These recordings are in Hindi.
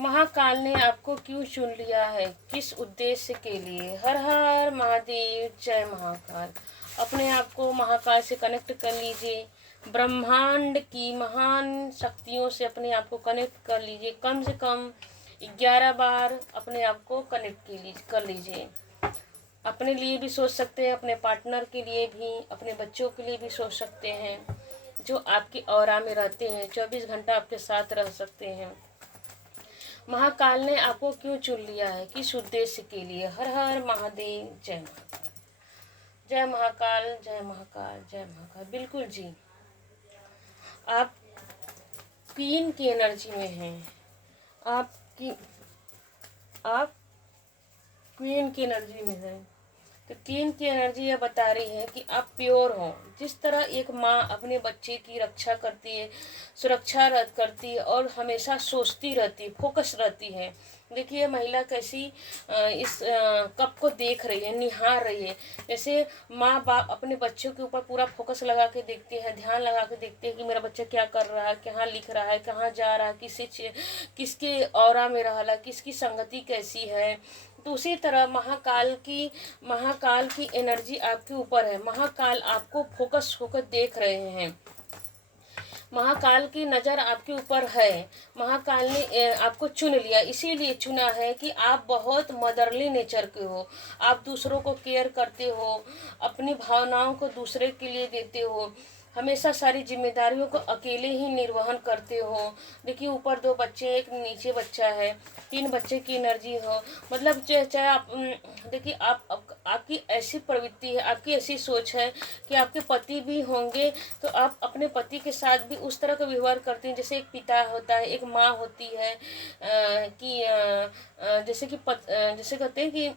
महाकाल ने आपको क्यों चुन लिया है, किस उद्देश्य के लिए? हर हर महादेव, जय महाकाल। अपने आप को महाकाल से कनेक्ट कर लीजिए। ब्रह्मांड की महान शक्तियों से अपने आप को कनेक्ट कर लीजिए। कम से कम 11 बार अपने आप को कनेक्ट कर लीजिए। अपने लिए भी सोच सकते हैं, अपने पार्टनर के लिए भी, अपने बच्चों के लिए भी सोच सकते हैं, जो आपकी ऑरा में रहते हैं, 24 घंटा आपके साथ रह सकते हैं। महाकाल ने आपको क्यों चुन लिया है, किस उद्देश्य के लिए? हर हर महादेव, जय महाकाल। जय महाकाल, जय महाकाल, जय महाकाल। बिल्कुल जी, आप क्वीन की एनर्जी में हैं। आप क्वीन की एनर्जी में हैं। तो क्वीन की एनर्जी यह बता रही है कि आप प्योर हो। जिस तरह एक माँ अपने बच्चे की रक्षा करती है, सुरक्षा करती है और हमेशा सोचती रहती है, फोकस रहती है। देखिए महिला कैसी इस कप को देख रही है, निहार रही है। जैसे माँ बाप अपने बच्चों के ऊपर पूरा फोकस लगा के देखते हैं, ध्यान लगा के देखते हैं कि मेरा बच्चा क्या कर रहा है, कहाँ लिख रहा है, कहाँ जा रहा है, किसके ऑरा में रहा है, किसकी संगति कैसी है। तो उसी तरह महाकाल की एनर्जी आपके ऊपर है। महाकाल आपको फोकस होकर देख रहे हैं। महाकाल की नज़र आपके ऊपर है। महाकाल ने आपको चुन लिया, इसीलिए चुना है कि आप बहुत मदरली नेचर के हो। आप दूसरों को केयर करते हो, अपनी भावनाओं को दूसरे के लिए देते हो, हमेशा सारी जिम्मेदारियों को अकेले ही निर्वहन करते हो। देखिए ऊपर 2 बच्चे, एक नीचे बच्चा है, 3 बच्चे की एनर्जी हो। मतलब चाहे आप देखिए आपकी ऐसी प्रवृत्ति है, आपकी ऐसी सोच है कि आपके पति भी होंगे तो आप अपने पति के साथ भी उस तरह का व्यवहार करते हैं जैसे एक पिता होता है, एक माँ होती है। जैसे कहते हैं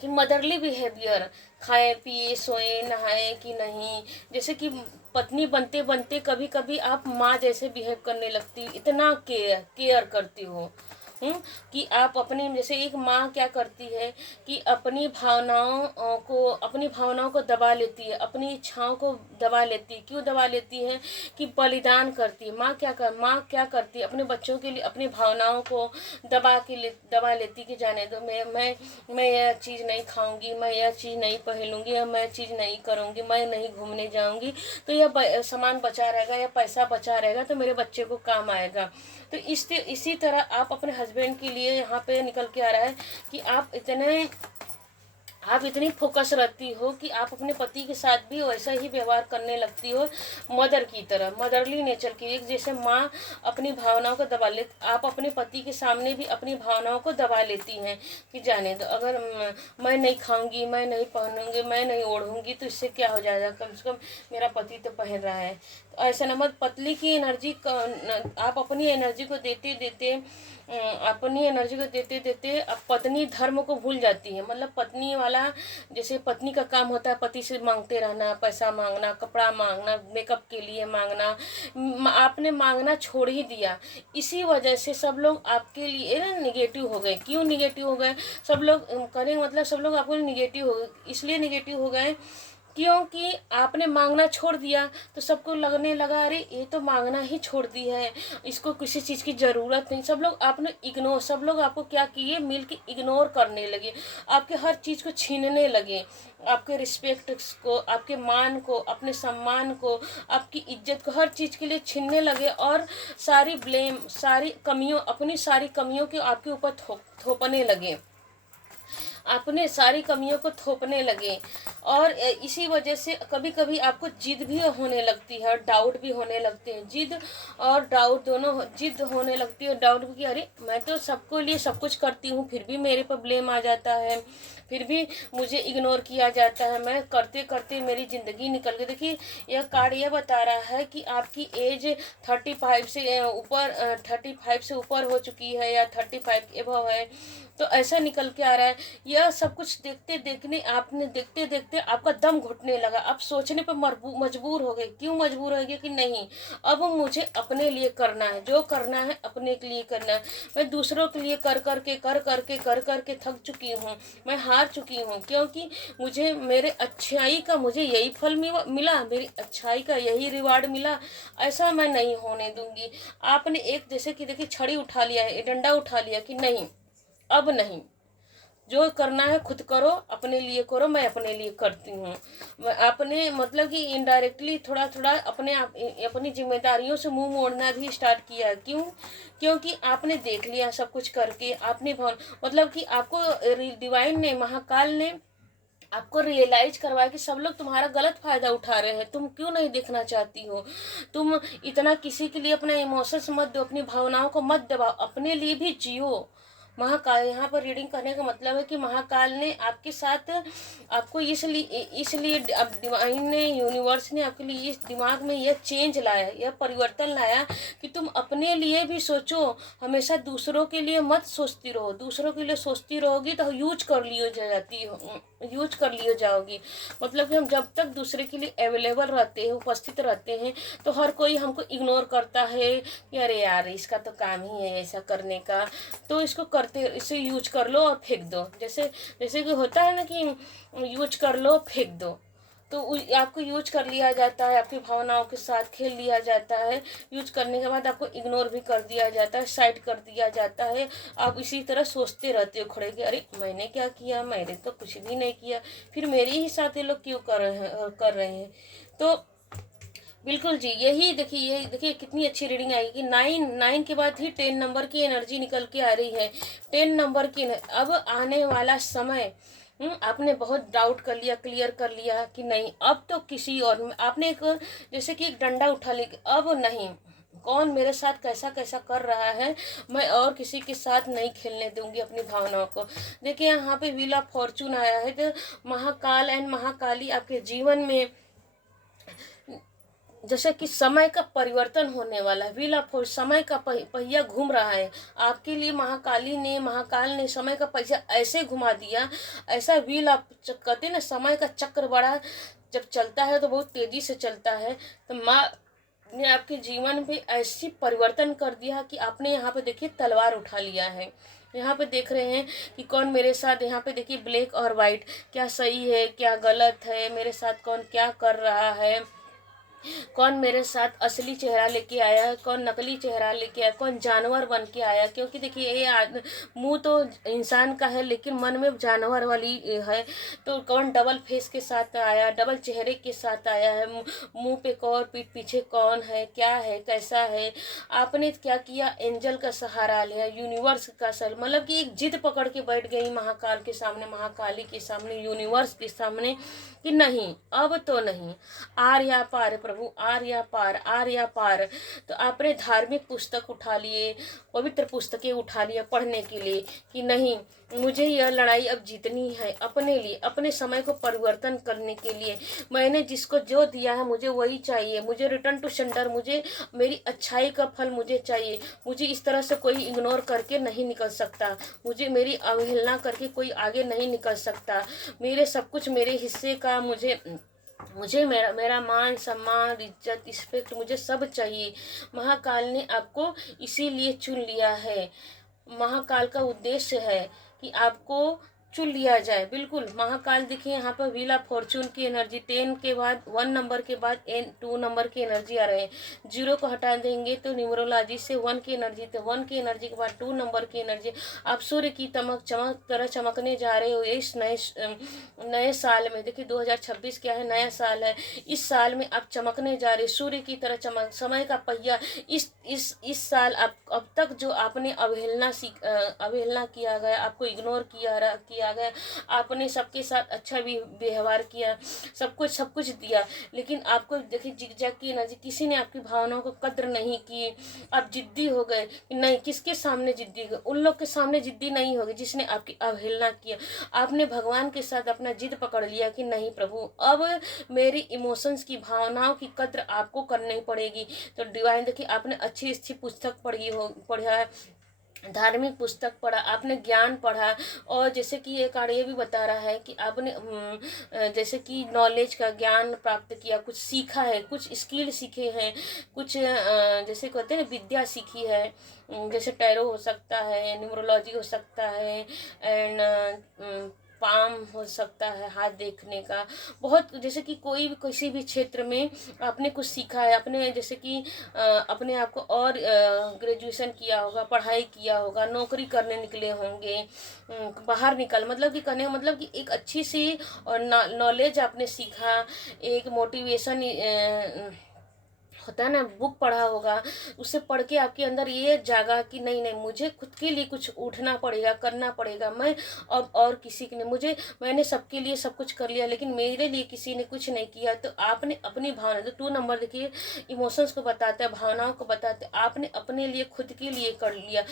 कि मदरली बिहेवियर, खाए पिए सोए नहाए कि नहीं। जैसे कि पत्नी बनते बनते कभी कभी आप माँ जैसे बिहेव करने लगती, इतना केयर करती हो। कि आप अपनी, जैसे एक माँ क्या करती है कि अपनी भावनाओं को दबा लेती है, अपनी इच्छाओं को दबा लेती है। क्यों दबा लेती है? कि बलिदान करती है। माँ क्या करती है अपने बच्चों के लिए, अपनी भावनाओं को दबा लेती कि जाने दो, मैं यह चीज़ नहीं खाऊंगी, मैं यह चीज़ नहीं पहनूंगी, या मैं चीज़ नहीं करूंगी, मैं नहीं घूमने जाऊंगी, तो यह सामान बचा रहेगा या पैसा बचा रहेगा तो मेरे बच्चे को काम आएगा। तो इसी तरह आप अपने हस्बैंड के लिए यहाँ पे निकल के आ रहा है कि आप इतनी फोकस रहती हो कि आप अपने पति के साथ भी वैसा ही व्यवहार करने लगती हो, मदर की तरह, मदरली नेचर की। एक जैसे माँ अपनी भावनाओं को दबा ले, आप अपने पति के सामने भी अपनी भावनाओं को दबा लेती हैं कि जाने दो, अगर मैं नहीं खाऊंगी, मैं नहीं पहनूंगी, मैं नहीं ओढ़ूंगी तो इससे क्या हो जाएगा, कम से कम मेरा पति तो पहन रहा है। तो ऐसा न मत, पतली की एनर्जी आप अपनी एनर्जी को देते देते अब पत्नी धर्म को भूल जाती है। मतलब पत्नी वाला, जैसे पत्नी का काम होता है पति से मांगते रहना, पैसा मांगना, कपड़ा मांगना, मेकअप के लिए मांगना, आपने मांगना छोड़ ही दिया। इसी वजह से सब लोग आपके लिए निगेटिव हो गए। क्यों निगेटिव हो गए? सब लोग करें, मतलब सब लोग आपको निगेटिव हो गए, इसलिए निगेटिव हो गए क्योंकि आपने मांगना छोड़ दिया। तो सबको लगने लगा अरे ये तो मांगना ही छोड़ दी है, इसको किसी चीज़ की ज़रूरत नहीं। सब लोग आपको क्या किए, मिल के इग्नोर करने लगे, आपके हर चीज़ को छीनने लगे, आपके रिस्पेक्ट को, आपके मान को, अपने सम्मान को, आपकी इज्जत को, हर चीज़ के लिए छीनने लगे और अपनी सारी कमियों के आपके ऊपर थोपने लगे, अपने सारी कमियों को थोपने लगे। और इसी वजह से कभी कभी आपको जिद भी होने लगती है और डाउट भी होने लगते हैं। जिद और डाउट दोनों, जिद होने लगती है और डाउट भी कि अरे मैं तो सबको लिए सब कुछ करती हूँ, फिर भी मेरे पर ब्लेम आ जाता है, फिर भी मुझे इग्नोर किया जाता है, मैं करते करते मेरी ज़िंदगी निकल गई। देखिए यह कार्ड यह बता रहा है कि आपकी एज 35 से ऊपर हो चुकी है या 35 एबव है। तो ऐसा निकल के आ रहा है यह सब कुछ देखते देखते आपका दम घुटने लगा। आप सोचने पर मजबूर हो गए। क्यों मजबूर हो गए कि नहीं, अब मुझे अपने लिए करना है, जो करना है अपने के लिए करना है। मैं दूसरों के लिए कर करके थक चुकी हूँ, मैं हार चुकी हूँ, क्योंकि मुझे मेरे अच्छाई का मुझे यही फल मिला, मेरी अच्छाई का यही रिवार्ड मिला। ऐसा मैं नहीं होने दूंगी। आपने एक जैसे कि देखिए छड़ी उठा लिया है, डंडा उठा लिया कि नहीं, अब नहीं, जो करना है खुद करो, अपने लिए करो, मैं अपने लिए करती हूँ। अपने मतलब कि इनडायरेक्टली थोड़ा थोड़ा अपनी जिम्मेदारियों से मुंह मोड़ना भी स्टार्ट किया। क्यों? क्योंकि आपने देख लिया सब कुछ करके, आपने मतलब कि आपको डिवाइन ने, महाकाल ने आपको रियलाइज करवाया कि सब लोग तुम्हारा गलत फायदा उठा रहे हैं। तुम क्यों नहीं देखना चाहती हो? तुम इतना किसी के लिए अपना इमोशंस मत दो, अपनी भावनाओं को मत दबाओ, अपने लिए भी जियो। महाकाल, यहाँ पर रीडिंग करने का मतलब है कि महाकाल ने आपके साथ, आपको इसलिए अब डिवाइन ने, यूनिवर्स ने आपके लिए इस दिमाग में यह चेंज लाया, यह परिवर्तन लाया कि तुम अपने लिए भी सोचो। हमेशा दूसरों के लिए मत सोचती रहो। दूसरों के लिए सोचती रहोगी तो यूज कर लियो जाओगी। मतलब कि हम जब तक दूसरे के लिए अवेलेबल रहते हैं, उपस्थित रहते हैं, तो हर कोई हमको इग्नोर करता है कि अरे यार इसका तो काम ही है ऐसा करने का, तो इसे यूज कर लो और फेंक दो। जैसे जैसे कि होता है ना कि यूज कर लो फेंक दो, तो आपको यूज कर लिया जाता है, आपकी भावनाओं के साथ खेल लिया जाता है। यूज करने के बाद आपको इग्नोर भी कर दिया जाता है, साइड कर दिया जाता है। आप इसी तरह सोचते रहते हो खड़े कि अरे मैंने क्या किया, मैंने तो कुछ भी नहीं किया, फिर मेरे ही साथ ये लोग क्यों कर रहे हैं। तो बिल्कुल जी, यही देखिए कितनी अच्छी रीडिंग आएगी कि 9 के बाद ही 10 नंबर की एनर्जी निकल के आ रही है। 10 नंबर की अब आने वाला समय, आपने बहुत डाउट कर लिया, क्लियर कर लिया कि नहीं अब तो किसी और, आपने एक जैसे कि एक डंडा उठा लिया, अब नहीं, कौन मेरे साथ कैसा कैसा कर रहा है, मैं और किसी के साथ नहीं खेलने दूंगी अपनी भावनाओं को। देखिए यहाँ पे व्हील ऑफ फॉर्चून आया है, तो महाकाल एंड महाकाली आपके जीवन में जैसे कि समय का परिवर्तन होने वाला है। व्हील ऑफ समय का पहिया घूम रहा है आपके लिए। महाकाल ने समय का पहिया ऐसे घुमा दिया, ऐसा व्हील ऑफ, कहते हैं ना समय का चक्र बड़ा जब चलता है तो बहुत तेजी से चलता है। तो माँ ने आपके जीवन पे ऐसी परिवर्तन कर दिया कि आपने यहाँ पे देखिए तलवार उठा लिया है। यहाँ पे देख रहे हैं कि कौन मेरे साथ, यहाँ पे देखिए ब्लैक और वाइट, क्या सही है क्या गलत है, मेरे साथ कौन क्या कर रहा है, कौन मेरे साथ असली चेहरा लेके आया है, कौन नकली चेहरा लेके आया, कौन जानवर बन के आया। क्योंकि देखिए ये मुंह तो इंसान का है लेकिन मन में जानवर वाली है। तो कौन डबल फेस के साथ आया, डबल चेहरे के साथ आया है, मुंह पे कौन, पीठ पीछे कौन है, क्या है, कैसा है। आपने क्या किया, एंजल का सहारा लिया, यूनिवर्स का सर, मतलब कि एक जिद पकड़ के बैठ गई महाकाल के सामने, महाकाली के सामने, यूनिवर्स के सामने कि नहीं अब तो नहीं, आर या पार प्रभु, आर या पार, आर या पार। तो आपने धार्मिक पुस्तक उठा लिए, पवित्र पुस्तकें उठा लिया पढ़ने के लिए कि नहीं मुझे यह लड़ाई अब जीतनी है अपने लिए, अपने समय को परिवर्तन करने के लिए। मैंने जिसको जो दिया है मुझे वही चाहिए, मुझे रिटर्न टू सेंडर, मुझे मेरी अच्छाई का फल मुझे चाहिए। मुझे इस तरह से कोई इग्नोर करके नहीं निकल सकता, मुझे मेरी अवहेलना करके कोई आगे नहीं निकल सकता। मेरे सब कुछ मेरे हिस्से का मुझे मुझे मेरा मेरा मान सम्मान इज्जत रिस्पेक्ट मुझे सब चाहिए। महाकाल ने आपको इसीलिए चुन लिया है। महाकाल का उद्देश्य है कि आपको चुन लिया जाए। बिल्कुल महाकाल देखिए यहाँ पर व्हील ऑफ फॉर्चून की एनर्जी 10 के बाद 1 नंबर के बाद 2 नंबर की एनर्जी आ रहे हैं। 0 को हटा देंगे तो न्यूमरोलॉजी से 1 की एनर्जी, तो 1 की एनर्जी के बाद 2 नंबर की एनर्जी। आप सूर्य की चमक तरह चमकने जा रहे हो इस नए साल में। देखिए 2026 क्या है, नया साल है। इस साल में आप चमकने जा रहे, सूर्य की तरह चमक, समय का पहिया। इस साल आप अब तक जो आपने अवहेलना किया गया, आपको इग्नोर किया गया, आपने सबके साथ अच्छा भी व्यवहार किया, सब कुछ दिया, लेकिन आपको देखिए जिगजैग की एनर्जी, किसी ने आपकी भावनाओं को कद्र नहीं की। आप जिद्दी हो गए कि नहीं, किसके सामने जिद्दी हो गए, उन लोग के सामने जिद्दी नहीं होगी जिसने आपकी अवहेलना किया। आपने भगवान के साथ अपना जिद पकड़ लिया कि नहीं प्रभु अब मेरी इमोशंस की, भावनाओं की कद्र आपको करनी पड़ेगी। तो डिवाइन देखिए आपने अच्छी पुस्तक पढ़ा है, धार्मिक पुस्तक पढ़ा, आपने ज्ञान पढ़ा। और जैसे कि ये कार्ड ये भी बता रहा है कि आपने जैसे कि नॉलेज का ज्ञान प्राप्त किया, कुछ सीखा है, कुछ स्किल सीखे हैं, कुछ जैसे कहते हैं ना विद्या सीखी है। जैसे टैरो हो सकता है, न्यूमरोलॉजी हो सकता है, एंड पाम हो सकता है, हाथ देखने का। बहुत जैसे कि कोई भी किसी भी क्षेत्र में आपने कुछ सीखा है, अपने जैसे कि अपने आप को और ग्रेजुएशन किया होगा, पढ़ाई किया होगा, नौकरी करने निकले होंगे, बाहर निकल मतलब कि करने मतलब कि एक अच्छी सी और नॉलेज आपने सीखा, एक मोटिवेशन होता है ना, बुक पढ़ा होगा, उसे पढ़ के आपके अंदर ये जागा कि नहीं नहीं मुझे खुद के लिए कुछ उठना पड़ेगा, करना पड़ेगा। मैं अब और किसी के लिए मैंने सबके लिए सब कुछ कर लिया लेकिन मेरे लिए किसी ने कुछ नहीं किया। तो आपने अपनी भावना, तो 2 नंबर देखिए इमोशंस को बताता है, भावनाओं को बताते, आपने अपने लिए खुद के लिए कर लिया,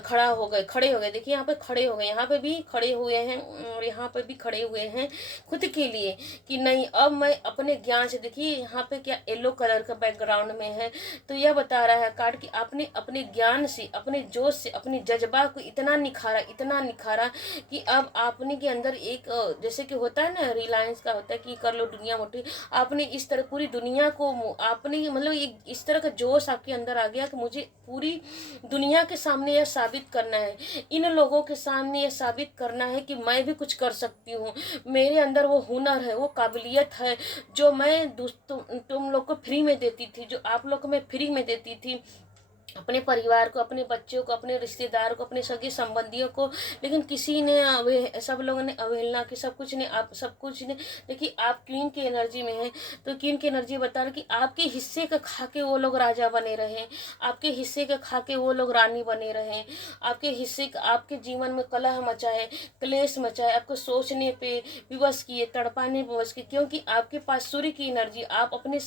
खड़े हो गए। देखिए यहाँ पे खड़े हो गए, यहाँ पे भी खड़े हुए हैं और यहाँ पे भी खड़े हुए हैं खुद के लिए कि नहीं अब मैं अपने ज्ञान से। देखिए यहाँ पे क्या येलो कलर का बैकग्राउंड में है, तो यह बता रहा है कार्ड कि आपने अपने ज्ञान से, अपने जोश से, अपने जज्बा को इतना निखारा, इतना निखारा कि अब आपने के अंदर एक जैसे कि होता है ना रिलायंस का होता है कि कर लो दुनिया मोटी, आपने इस तरह पूरी दुनिया को आपने मतलब एक इस तरह का जोश आपके अंदर आ गया कि मुझे पूरी दुनिया के सामने यह साबित करना है, इन लोगों के सामने यह साबित करना है कि मैं भी कुछ कर सकती हूँ, मेरे अंदर वो हुनर है, वो काबिलियत है जो मैं तुम लोग को फ्री में देती थी, जो आप लोग को मैं फ्री में देती थी, अपने परिवार को, अपने बच्चों को, अपने रिश्तेदार को, अपने सगे संबंधियों को। लेकिन किसी ने सब लोगों ने अवहेलना की, सब कुछ ने आप सब कुछ ने। देखिए आप क्वीन की एनर्जी में हैं, तो क्वीन की एनर्जी बता रही कि आपके हिस्से का खा के वो लोग राजा बने रहे, आपके हिस्से का खा के वो लोग रानी बने रहे, आपके हिस्से का आपके जीवन में कलह मचाए, क्लेश मचाए, आपको सोचने पे विवश किए, तड़पाने पे विवश किए, क्योंकि आपके पास सूर्य की एनर्जी, आप अपने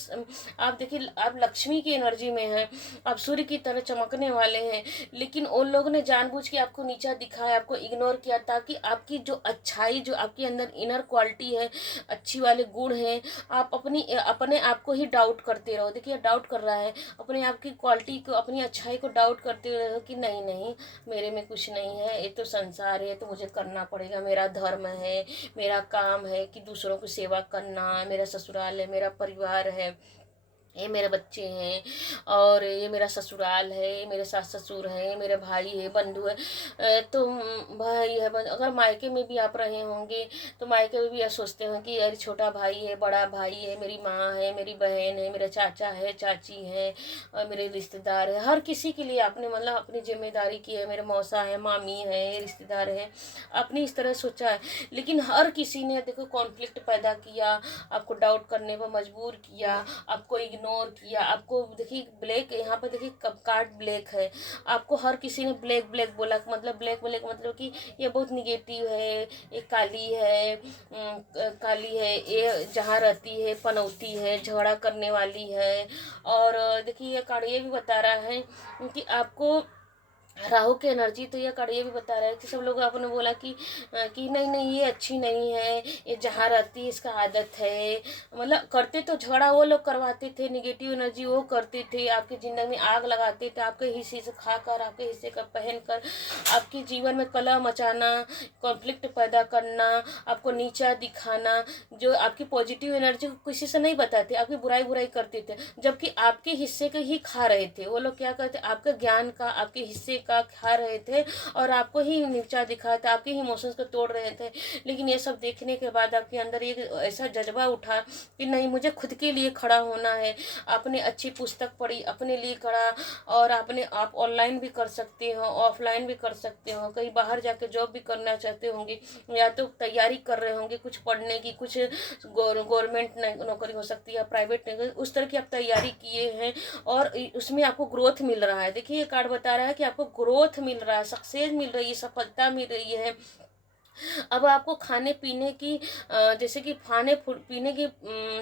आप देखिए आप लक्ष्मी की एनर्जी में हैं, आप सूर्य की तरह चमकने वाले हैं। लेकिन उन लोगों ने जानबूझ के आपको नीचा दिखाया, आपको इग्नोर किया, ताकि आपकी जो अच्छाई, जो आपके अंदर इनर क्वालिटी है, अच्छी वाले गुण हैं, आप अपने आप को ही डाउट करते रहो। देखिए डाउट कर रहा है, अपने आप की क्वालिटी को, अपनी अच्छाई को डाउट करते रहो कि नहीं नहीं मेरे में कुछ नहीं है, ये तो संसार है, तो मुझे करना पड़ेगा, मेरा धर्म है, मेरा काम है कि दूसरों की सेवा करना, मेरा ससुराल है, मेरा परिवार है, ये मेरे बच्चे हैं, और ये मेरा ससुराल है, ये मेरे सास ससुर हैं, ये मेरे भाई है, बंधु है। तो भाई है, अगर मायके में भी आप रहे होंगे तो मायके में भी यह सोचते हो कि यार छोटा भाई है, बड़ा भाई है, मेरी माँ है, मेरी बहन है, मेरा चाचा है, चाची है, और मेरे रिश्तेदार है। हर किसी के लिए आपने मतलब अपनी जिम्मेदारी की है, मेरे मौसा है, मामी है, रिश्तेदार है, आपने इस तरह सोचा है। लेकिन हर किसी ने देखो कॉन्फ्लिक्ट पैदा किया, आपको डाउट करने पर मजबूर किया, आपको इग्नोर किया, आपको देखिए ब्लैक, यहाँ पर देखिए कब कार्ड ब्लैक है, आपको हर किसी ने ब्लैक ब्लैक बोला, मतलब ब्लैक ब्लैक मतलब कि ये बहुत निगेटिव है, ये काली है, काली है, ये जहाँ रहती है पनौती है, झगड़ा करने वाली है। और देखिए ये कार्ड ये भी बता रहा है कि आपको राहु की एनर्जी, तो ये कार्ड ये भी बता रहा है कि सब लोग आपने बोला कि नहीं नहीं ये अच्छी नहीं है, ये जहाँ रहती है इसका आदत है, मतलब करते तो झगड़ा वो लोग करवाते थे, निगेटिव एनर्जी वो करते थे, आपके ज़िंदगी में आग लगाते थे, आपके हिस्से से खाकर, आपके हिस्से का पहन कर, आपके जीवन में कलह मचाना, कॉन्फ्लिक्ट पैदा करना, आपको नीचा दिखाना, जो आपकी पॉजिटिव एनर्जी को किसी से नहीं बताते, आपकी बुराई बुराई करते थे, जबकि आपके हिस्से के ही खा रहे थे वो लोग। क्या करते, आपके ज्ञान का, आपके हिस्से का खा रहे थे और आपको ही नीचा दिखा था, आपके ही इमोशंस को तोड़ रहे थे। लेकिन ये सब देखने के बाद आपके अंदर एक ऐसा जज्बा उठा कि नहीं मुझे खुद के लिए खड़ा होना है। आपने अच्छी पुस्तक पढ़ी, अपने लिए खड़ा, और आप ऑनलाइन भी कर सकते हो, ऑफलाइन भी कर सकते हो, कहीं बाहर जाके जॉब भी करना चाहते होंगे, या तो तैयारी कर रहे होंगे कुछ पढ़ने की, कुछ गवर्नमेंट नौकरी हो सकती है, प्राइवेट नौकरी, उस तरह की आप तैयारी किए हैं और उसमें आपको ग्रोथ मिल रहा है। देखिए ये कार्ड बता रहा है कि आपको ग्रोथ मिल रहा है, सक्सेस मिल रही है, सफलता मिल रही है, अब आपको खाने पीने की जैसे कि पीने की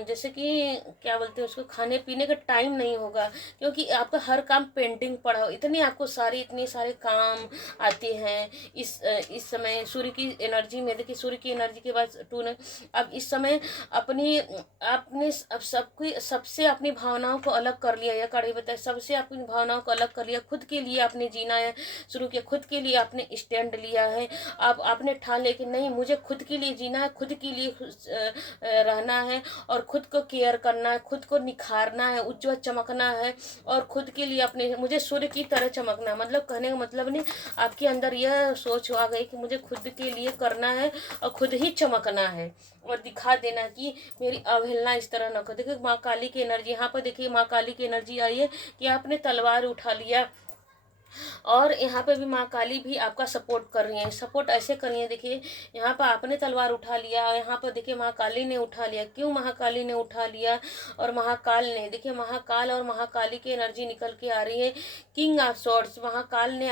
जैसे कि क्या बोलते हैं उसको, खाने पीने का टाइम नहीं होगा, क्योंकि आपका हर काम पेंडिंग पड़ा हो। इतने सारे काम आते हैं इस समय सूर्य की एनर्जी में। देखिए सूर्य की एनर्जी के बाद टू ने अब इस समय अपनी आपने अब सबकी सबसे अपनी भावनाओं को अलग कर लिया। यह कड़ी बताए, सबसे अपनी भावनाओं को अलग कर लिया, खुद के लिए आपने जीना है शुरू किया, खुद के लिए आपने स्टैंड लिया है। अब आपने ठान लिया कि नहीं, मुझे खुद के लिए जीना है, खुद के लिए रहना है, और खुद को केयर करना है, खुद को निखारना है, उज्जवल चमकना है, और खुद के लिए अपने मुझे सूर्य की तरह चमकना है। मतलब कहने का मतलब नहीं, आपके अंदर यह सोच आ गई कि मुझे खुद के लिए करना है और खुद ही चमकना है और दिखा देना कि मेरी अवहेलना इस तरह न कर। देखिए माँ काली की एनर्जी यहाँ पर, देखिए माँ काली की एनर्जी आई है कि आपने तलवार उठा लिया, और यहाँ पे भी माँ काली भी आपका सपोर्ट कर रही हैं। सपोर्ट ऐसे कर रही हैं, देखिए यहाँ पर आपने तलवार उठा लिया, यहाँ पर देखिए महाकाली ने उठा लिया। क्यों महाकाली ने उठा लिया और महाकाल ने, देखिए महाकाल और महाकाली की एनर्जी निकल के आ रही है। किंग ऑफ स्वॉर्ड्स, महाकाल ने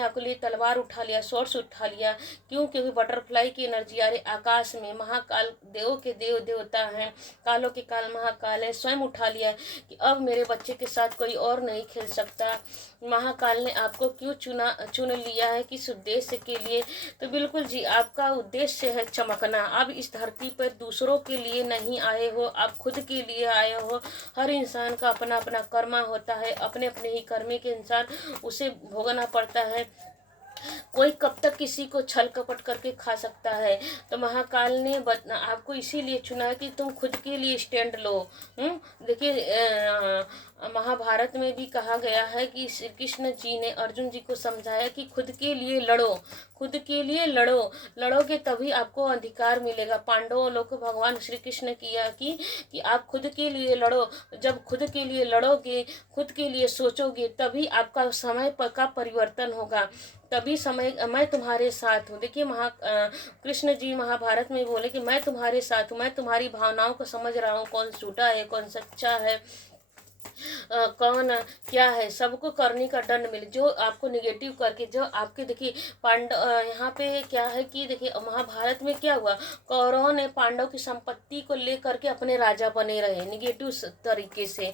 आपके लिए तलवार उठा लिया, स्वॉर्ड्स उठा लिया। क्यों? क्योंकि बटरफ्लाई की एनर्जी आ रही आकाश में। महाकाल देवों के देव देवता हैं, कालों के काल महाकाल है। स्वयं उठा लिया कि अब मेरे बच्चे के साथ कोई और नहीं खेल सकता। महाकाल ने आपको क्यों चुन लिया है, किस उद्देश्य के लिए? तो बिल्कुल जी, आपका उद्देश्य है चमकना। अब इस धरती पर दूसरों के लिए नहीं आए हो, आप खुद के लिए आए हो। हर इंसान का अपना अपना कर्मा होता है, अपने अपने ही कर्मे के अनुसार उसे भोगना पड़ता है। कोई कब तक किसी को छल कपट करके खा सकता है? तो महाकाल ने आपको इसीलिए चुना है कि तुम खुद के लिए स्टैंड लो। देखिए महाभारत में भी कहा गया है कि श्री कृष्ण जी ने अर्जुन जी को समझाया कि खुद के लिए लड़ो, खुद के लिए लड़ोगे तभी आपको अधिकार मिलेगा। पांडवों लोग को भगवान श्री कृष्ण किया कि आप खुद के लिए लड़ो। जब खुद के लिए लड़ोगे, खुद के लिए सोचोगे, तभी आपका समय का परिवर्तन होगा, तभी समय मैं तुम्हारे साथ हूँ। देखिए कृष्ण जी महाभारत में बोले कि मैं तुम्हारे साथ हूँ, मैं तुम्हारी भावनाओं को समझ रहा हूँ, कौन झूठा है कौन सच्चा है, कौन क्या है, सबको करने का दंड मिले। जो आपको निगेटिव करके, जो आपके देखिए यहाँ पे क्या है कि देखिए महाभारत में क्या हुआ, कौरवों ने पांडव की संपत्ति को लेकर के अपने राजा बने रहे निगेटिव तरीके से।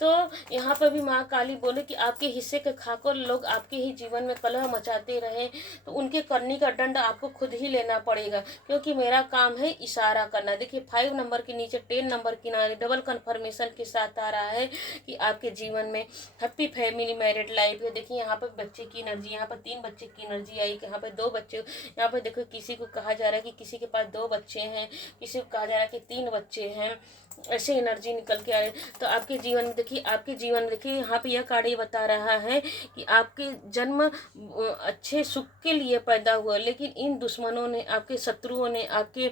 तो यहाँ पर भी माँ काली बोले कि आपके हिस्से के खाकर लोग आपके ही जीवन में कलह मचाते रहे, तो उनके करने का दंड आपको खुद ही लेना पड़ेगा, क्योंकि मेरा काम है इशारा करना। देखिए 5 नंबर के नीचे 10 नंबर किनारे डबल कन्फर्मेशन के साथ आ रहा है कि आपके जीवन में हैप्पी फैमिली मैरिड लाइफ है। देखिए यहाँ पर बच्चे की एनर्जी, यहाँ पर 3 बच्चे की एनर्जी आई, यहाँ पर 2 बच्चे, यहाँ पर देखो किसी को कहा जा रहा है कि किसी के पास 2 बच्चे हैं, किसी को कहा जा रहा है कि 3 बच्चे हैं, ऐसे एनर्जी निकल के आ रही है। तो आपके जीवन में देखिए, यहाँ पे यह कार्ड ये बता रहा है कि आपके जन्म अच्छे सुख के लिए पैदा हुआ, लेकिन इन दुश्मनों ने, आपके शत्रुओं ने, आपके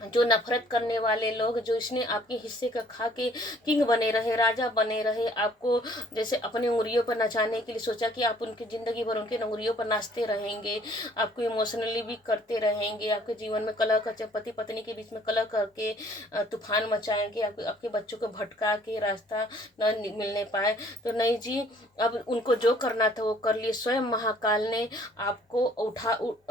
जो नफरत करने वाले लोग, जो इसने आपके हिस्से का खा के किंग बने रहे, राजा बने रहे, आपको जैसे अपने उंगलियों पर नचाने के लिए सोचा कि आप उनकी ज़िंदगी भर उनके उंगलियों पर नाचते रहेंगे, आपको इमोशनली भी करते रहेंगे, आपके जीवन में कलह कर, पति पत्नी के बीच में कलह करके तूफान मचाएंगे, आपके बच्चों को भटका के रास्ता न मिलने पाए। तो नहीं जी, अब उनको जो करना था वो कर लिए। स्वयं महाकाल ने आपको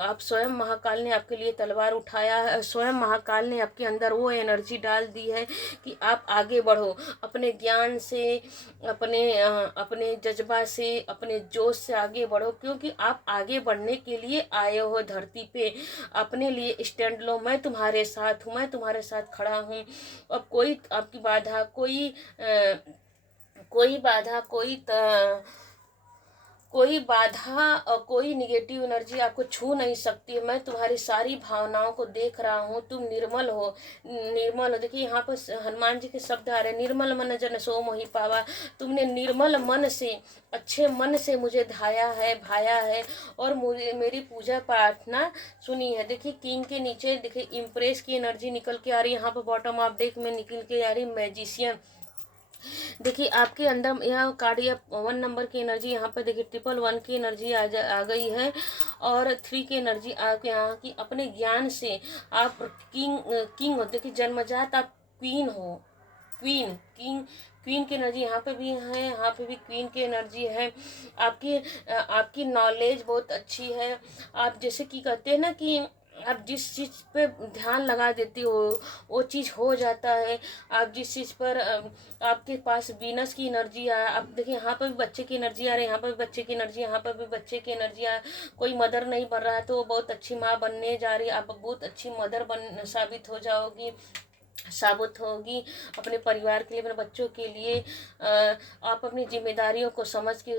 आप स्वयं महाकाल ने आपके लिए तलवार उठाया है, स्वयं महाकाल ने आपके अंदर वो एनर्जी डाल दी है कि आप आगे बढ़ो, अपने ज्ञान से, अपने जज्बा से, अपने जोश से आगे बढ़ो, क्योंकि आप आगे बढ़ने के लिए आए हो धरती पे। अपने लिए स्टैंड लो, मैं तुम्हारे साथ हूँ, मैं तुम्हारे साथ खड़ा हूँ। अब कोई आपकी बाधा, कोई बाधा, कोई बाधा और कोई निगेटिव एनर्जी आपको छू नहीं सकती। मैं तुम्हारी सारी भावनाओं को देख रहा हूँ, तुम निर्मल हो, निर्मल हो। देखिए यहाँ पर हनुमान जी के शब्द आ रहे, निर्मल मन जन सो मोहि पावा। तुमने निर्मल मन से, अच्छे मन से मुझे भाया है और मुझे मेरी पूजा प्रार्थना सुनी है। देखिए किंग के नीचे देखिए इम्प्रेस की एनर्जी निकल के आ रही है, यहाँ पर बॉटम ऑफ डेक में निकल के आ रही मैजिशियन। देखिए आपके अंदर यह कार्ड या 1 नंबर की एनर्जी, यहाँ पे देखिए 111 की एनर्जी आ गई है, और 3 की एनर्जी आपके यहाँ की अपने ज्ञान से आप किंग हो। देखिए जन्मजात आप क्वीन हो, क्वीन किंग क्वीन की एनर्जी यहाँ पे भी है, यहाँ पे भी क्वीन की एनर्जी है। आपकी नॉलेज बहुत अच्छी है। आप जैसे कि कहते हैं ना कि आप जिस चीज़ पे ध्यान लगा देती हो वो चीज़ हो जाता है। आप जिस चीज़ पर आपके पास वीनस की एनर्जी है, आप देखिए यहाँ पर भी बच्चे की एनर्जी आ रही है, यहाँ पर भी बच्चे की एनर्जी, यहाँ पर भी बच्चे की एनर्जी आ, कोई मदर नहीं बन रहा है तो वो बहुत अच्छी माँ बनने जा रही है। आप बहुत अच्छी मदर बन साबित होगी अपने परिवार के लिए, अपने बच्चों के लिए। आप अपनी जिम्मेदारियों को समझ के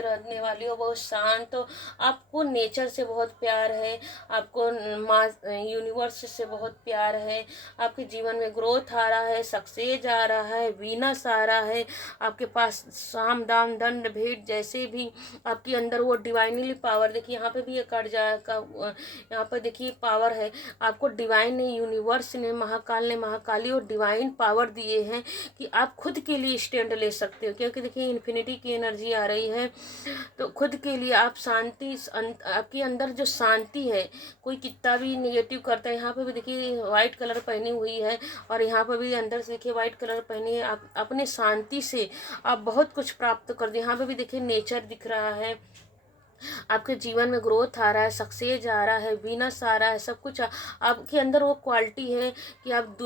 रहने वाली हो, बहुत शांत हो। आपको नेचर से बहुत प्यार है, आपको माँ यूनिवर्स से बहुत प्यार है। आपके जीवन में ग्रोथ आ रहा है, सक्सेस आ रहा है, वीनस आ रहा है। आपके पास साम दाम दंड भेद जैसे भी आपके अंदर वो डिवाइनली पावर, देखिए यहाँ पे भी ये कार्ड का यहाँ पर देखिए पावर है। आपको डिवाइन यूनिवर्स ने, महाकाल ने, महाकाली और डिवाइन पावर दिए हैं कि आप खुद के लिए स्टैंड ले सकते हो। क्योंकि देखिए इन्फिनिटी की एनर्जी आ रही है तो खुद के लिए आप शांति, आपके अंदर जो शांति है, कोई कितना भी निगेटिव करता है। यहाँ पे भी देखिए वाइट कलर पहनी हुई है और यहाँ पर भी अंदर से देखिए वाइट कलर पहनी है। आप अपने शांति से आप बहुत कुछ प्राप्त कर दे। यहाँ पे भी देखिए नेचर दिख रहा है, आपके जीवन में ग्रोथ आ रहा है, सक्सेस आ रहा है, वीनस आ रहा है, सब कुछ आपके अंदर वो क्वालिटी है कि आप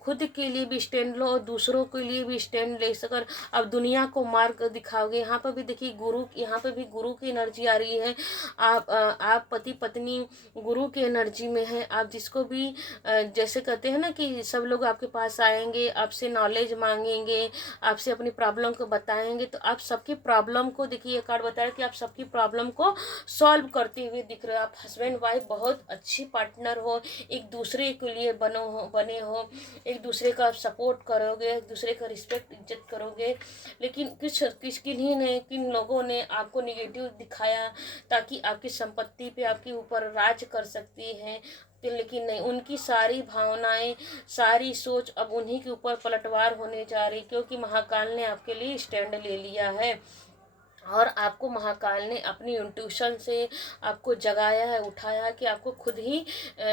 खुद के लिए भी स्टैंड लो और दूसरों के लिए भी स्टैंड ले सकर आप दुनिया को मार्ग दिखाओगे। यहाँ पर भी देखिए यहाँ पे भी गुरु की एनर्जी आ रही है। आप पति पत्नी गुरु की एनर्जी में है। आप जिसको भी जैसे कहते हैं ना कि सब लोग आपके पास आएंगे, आपसे नॉलेज मांगेंगे, आपसे अपनी प्रॉब्लम को बताएंगे, तो आप सबकी प्रॉब्लम को, देखिए ये कार्ड बताया कि आप सबकी प्रॉब्लम को सॉल्व करते हुए दिख रहे हो। आप हस्बैंड वाइफ बहुत अच्छी पार्टनर हो, एक दूसरे के लिए बने हो, एक दूसरे का सपोर्ट करोगे, एक दूसरे का रिस्पेक्ट इज्जत करोगे। लेकिन किन लोगों ने आपको निगेटिव दिखाया ताकि आपकी संपत्ति पे आपके ऊपर राज कर सकती है, लेकिन नहीं, उनकी सारी भावनाएं, सारी सोच अब उन्हीं के ऊपर पलटवार होने जा रही, क्योंकि महाकाल ने आपके लिए स्टैंड ले लिया है। और आपको महाकाल ने अपनी इंट्यूशन से आपको जगाया है, उठाया कि आपको खुद ही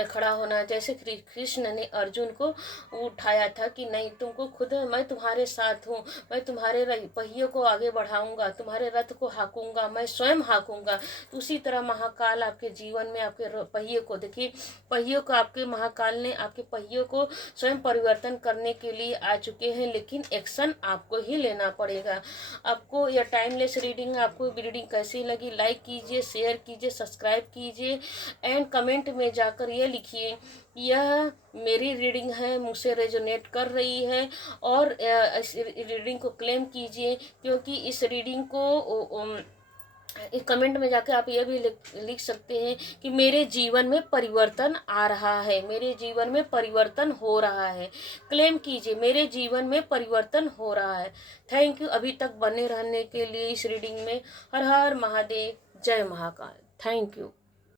खड़ा होना है। जैसे कृष्ण ने अर्जुन को उठाया था कि नहीं, तुमको खुद, मैं तुम्हारे साथ हूँ, मैं तुम्हारे पहियों को आगे बढ़ाऊंगा, तुम्हारे रथ को हाँकूंगा, मैं स्वयं हाँकूंगा। तो उसी तरह महाकाल आपके जीवन में आपके पहिए को, देखिए पहियों को आपके महाकाल ने आपके पहियों को स्वयं परिवर्तन करने के लिए आ चुके हैं। लेकिन एक्शन आपको ही लेना पड़ेगा। आपको यह टाइमलेस आपको रीडिंग कैसी लगी, लाइक कीजिए, शेयर कीजिए, सब्सक्राइब कीजिए एंड कमेंट में जाकर ये लिखिए यह मेरी रीडिंग है, मुझसे रेजोनेट कर रही है। और इस रीडिंग को क्लेम कीजिए, क्योंकि इस रीडिंग को कमेंट में जाके आप ये भी लिख सकते हैं कि मेरे जीवन में परिवर्तन आ रहा है, मेरे जीवन में परिवर्तन हो रहा है। क्लेम कीजिए, मेरे जीवन में परिवर्तन हो रहा है। थैंक यू अभी तक बने रहने के लिए इस रीडिंग में। हर हर महादेव, जय महाकाल। Thank you.